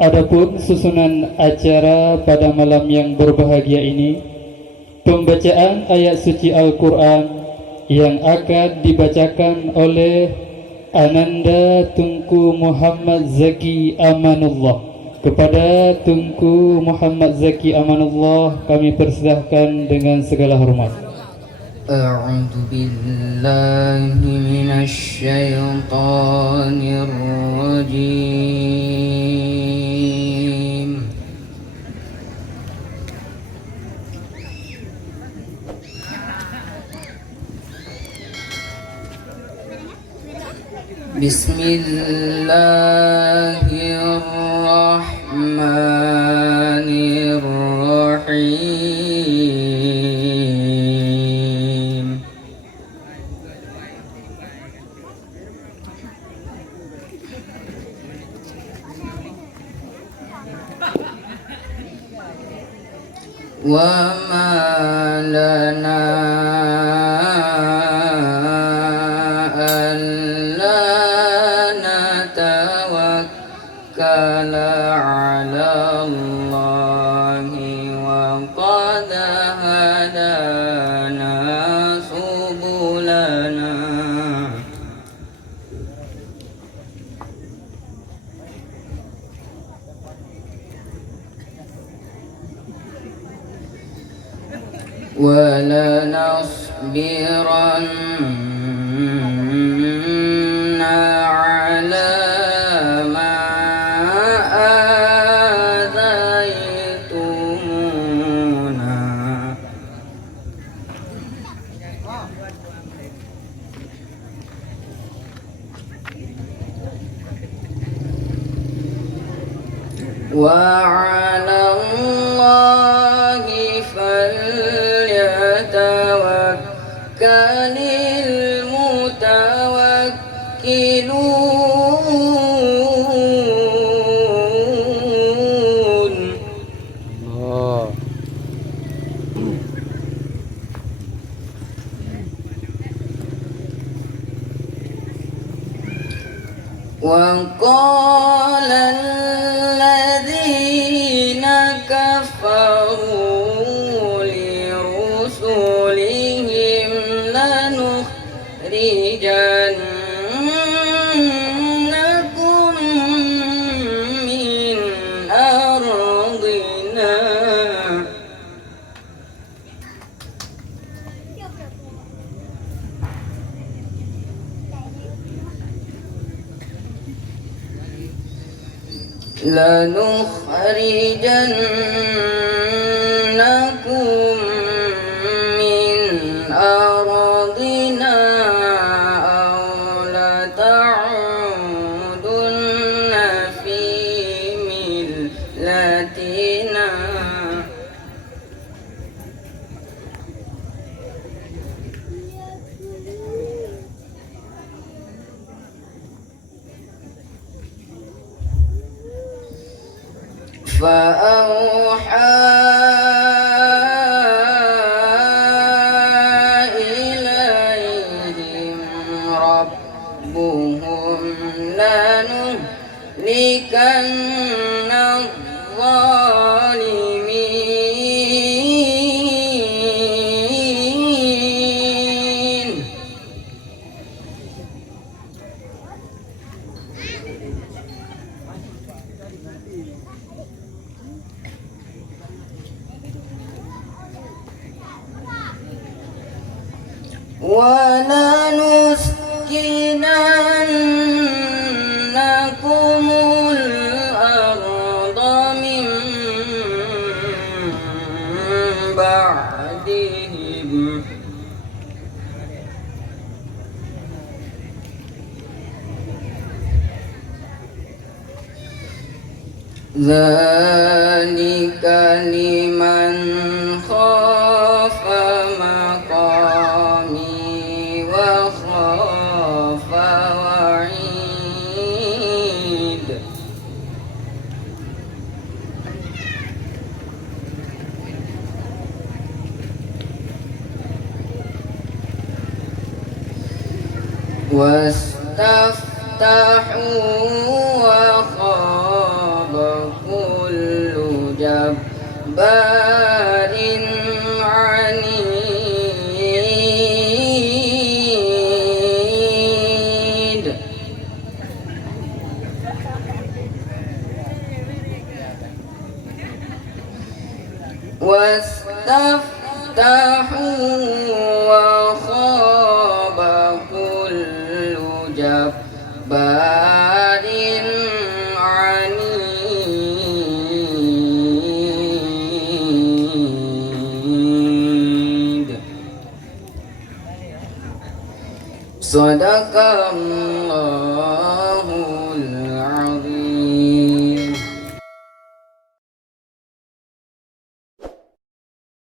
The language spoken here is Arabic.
Adapun susunan acara pada malam yang berbahagia ini, pembacaan ayat suci Al-Quran yang akan dibacakan oleh Ananda Tunku Muhammad Zaki Amanullah. Kepada Tunku Muhammad Zaki Amanullah kami persilahkan dengan segala hormat. A'udzu billahi minasy syaithanir rajim. Bismillahirrahmanirrahim. Wa ma lana ala Allahi wa qad hadana subulana wa lanasbiranna ala وعلى الله فليتوكل المتوكلون. وقال الذين كفروا لرسلهم لنخرجنكم من أرضنا لنخرجنكم من أرضنا أو لتعودن في ملتنا. فأوحى إليهم ربهم لنهلكن الظالمين ولنسكننكم الأرض من بعدهم ذلك لمن خاف مقامي وخاف وعيد. واستفتحوا وخاب جبار عنيد واستفتحوا وخاب كل جبار عنيد صدق الله